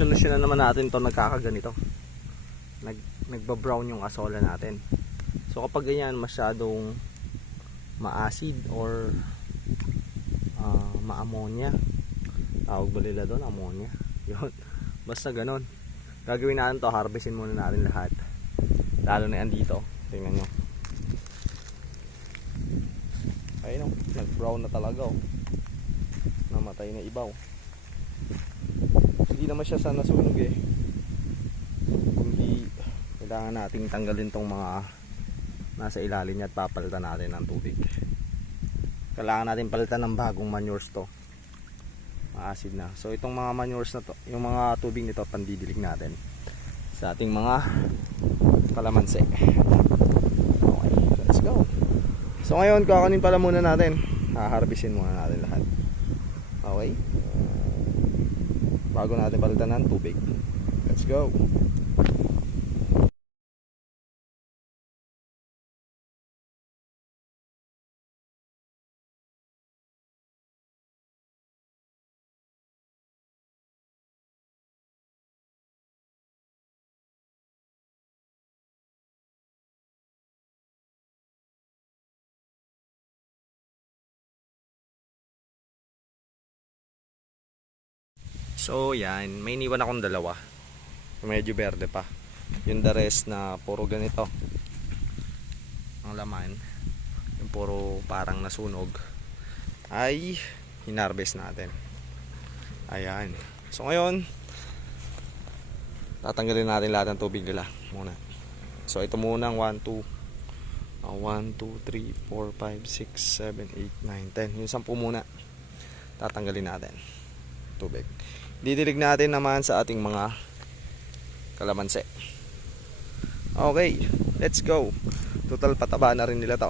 susunod na naman natin to nagkakaganito. Nag, nagba-brown yung asola natin. So kapag ganyan masyadong ma-acid or ah, ma-ammonia. Tawag ba nila doon? Ammonia. Yun. Basta ganun. Gagawin natin to, harvestin muna natin lahat. Lalo na yan dito. Tingnan nyo. Ayun o, nag-brown na talaga oh. Namatay na ibaw. Hindi naman siya sa nasunog eh. Kundi kailangan nating tanggalin tong mga nasa ilalim niya at papalitan natin ng tubig. Kailangan natin palitan ng bagong manures to. Maasid na. So itong mga manures na to, yung mga tubig nito pandidilig natin sa ating mga kalamansi. Okay, let's go. So ngayon, kakanin pala muna natin. Haharbisin muna natin lahat. Okay? Bago natin palitan ng tubig. Let's go. So yan, may iniwan akong dalawa. Medyo berde pa. Yung the rest na puro ganito. Ang laman. Yung puro parang nasunog. Ay hinarvest natin. Ayan. So ngayon, tatanggalin natin lahat ng tubig nila muna. So ito muna ang 1, 2, Uh, 1, 2, 3, 4, 5, 6, 7, 8, 9, 10. Yung 10 muna. Tatanggalin natin. Tubig. Didilig natin naman sa ating mga kalamansi. Okay, let's go. Total pataba na rin nila to.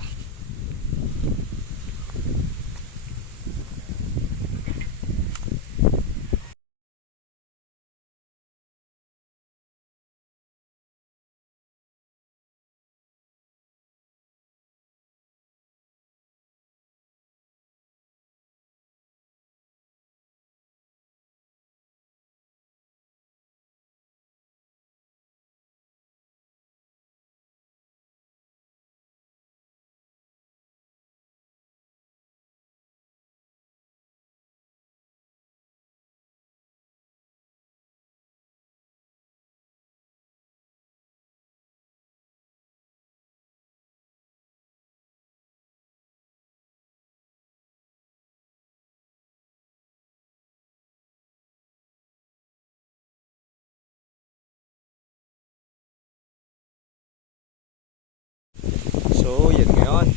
So, yan ngayon.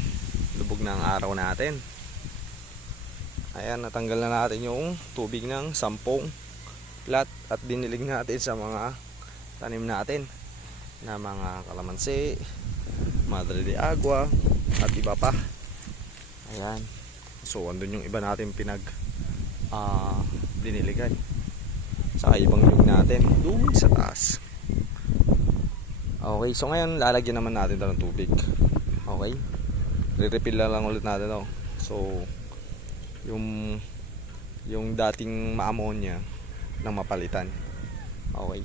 Lubog na ang araw natin. Ayan, natanggal na natin yung tubig ng sampung plat at dinilig natin sa mga tanim natin na mga kalamansi, madre de agua at iba pa. Ayan. So, andun yung iba natin pinag ah diniligan. Sa ibang yung natin doon sa taas. Okay, so ngayon lalagyan naman natin ito ng tubig. Okay? Re-refill na lang ulit natin to. So, yung yung dating ma-ammonia nang mapalitan. Okay.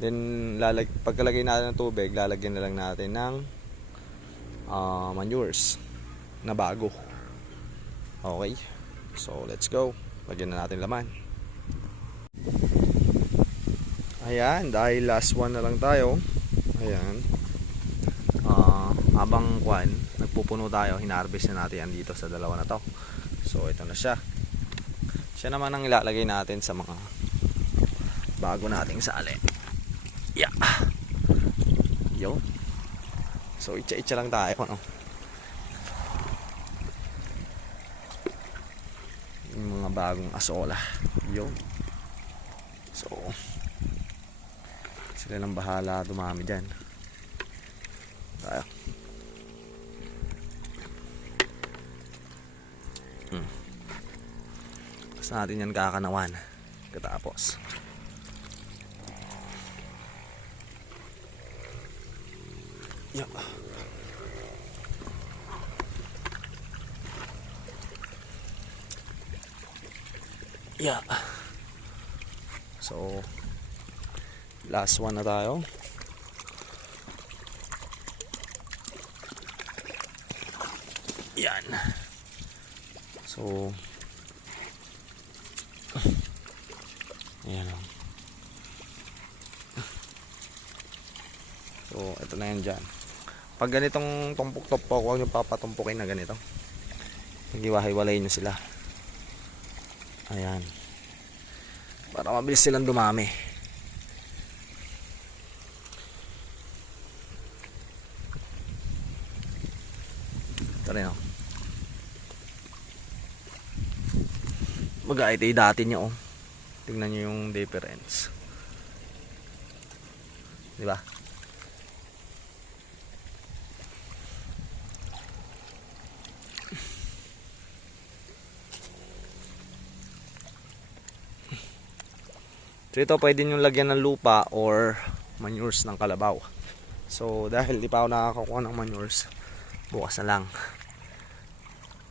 Then lalag pagkalagay natin ng tubig, lalagyan na lang natin ng ah, manures na bago. Okay. So, let's go. Lagyan na natin laman. Ayan, dahil last one na lang tayo. Ayan. Habang kwan, nagpupuno tayo, hinarvest na natin yan dito sa dalawa na to. So ito na siya. Siya naman ang ilalagay natin sa mga bago nating sali. Yeah. Yo. So itcha-itcha lang tayo, no. Yung mga bagong asola. Yo. So sila nang bahala dumami dyan. Tayo. Hmm. Basta natin yan kakanawan. Katapos. Yeah. Yeah. So, Last one na tayo. Yan. So, Ayan. So, ito na yan dyan. Pag ganitong tumpok-top po, huwag nyo papatumpukin na ganito. Nagiwahiwalay nyo sila. Ayan. Para mabilis silang dumami. Ito rin o. Mag-IT dati nyo oh. Tingnan nyo yung difference. Di ba? So ito pwede nyo lagyan ng lupa or manures ng kalabaw. So dahil di pa ako nakakakuha ng manures, bukas na lang.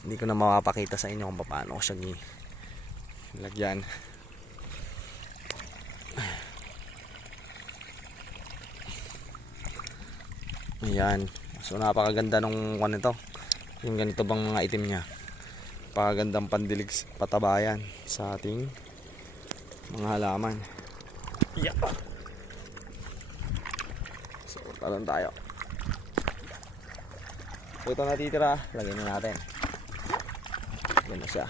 Hindi ko na mapapakita sa inyo kung paano ko siya ni lagyan. Ayan. So napakaganda nung ano nito. Yung ganito bang mga itim niya. Napakagandang pandilig patabayan sa ating mga halaman. Yeah. So talon tayo. So ito natitira, lagyan na natin. Yan na siya.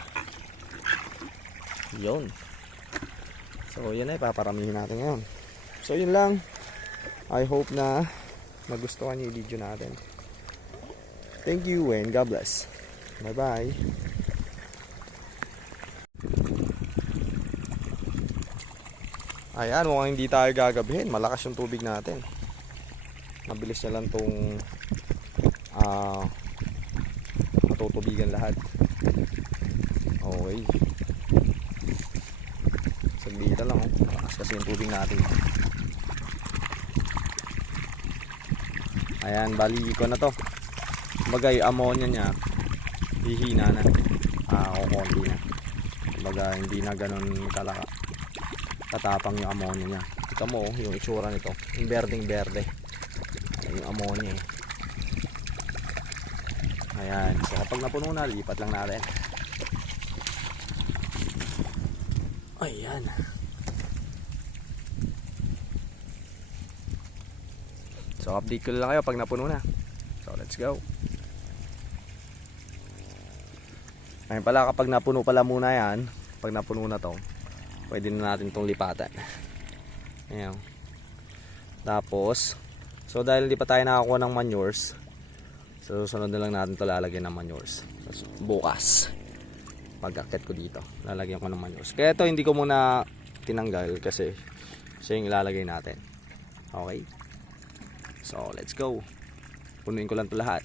Yun. So yun ay paparamihin natin ngayon. So yun lang. I hope na nagustuhan niyo yung video natin. Thank you and God bless. Bye bye. Ayan, mukhang hindi tayo gagabihin. Malakas yung tubig natin. Mabilis na lang tong ah matutubigan lahat. Okay. Saglitan lang oh. Malakas kasi yung tubig natin. Ayan, bali ko na to. Bagay, ammonia niya, hihina na. Ah, o konti na. Baga, hindi na ganun kalaka. Katapang yung ammonia niya. Kita mo, oh, yung itsura nito. Yung berdeng berde. Ayan yung ammonia eh. Ayan. So, kapag napuno na, lipat lang natin. Ayan. So update ko lang kayo pag napuno na. So let's go. Ayun pala kapag napuno pala muna yan, pag napuno na to, pwede na natin itong lipatan. Ayan. Tapos, so dahil hindi pa tayo nakakuha ng manures, so sunod na lang natin to lalagyan ng manures. So, bukas, pag akit ko dito, lalagyan ko ng manures. Kaya ito hindi ko muna tinanggal kasi siya yung ilalagay natin. Okay? So, let's go. Punuin ko lang to lahat.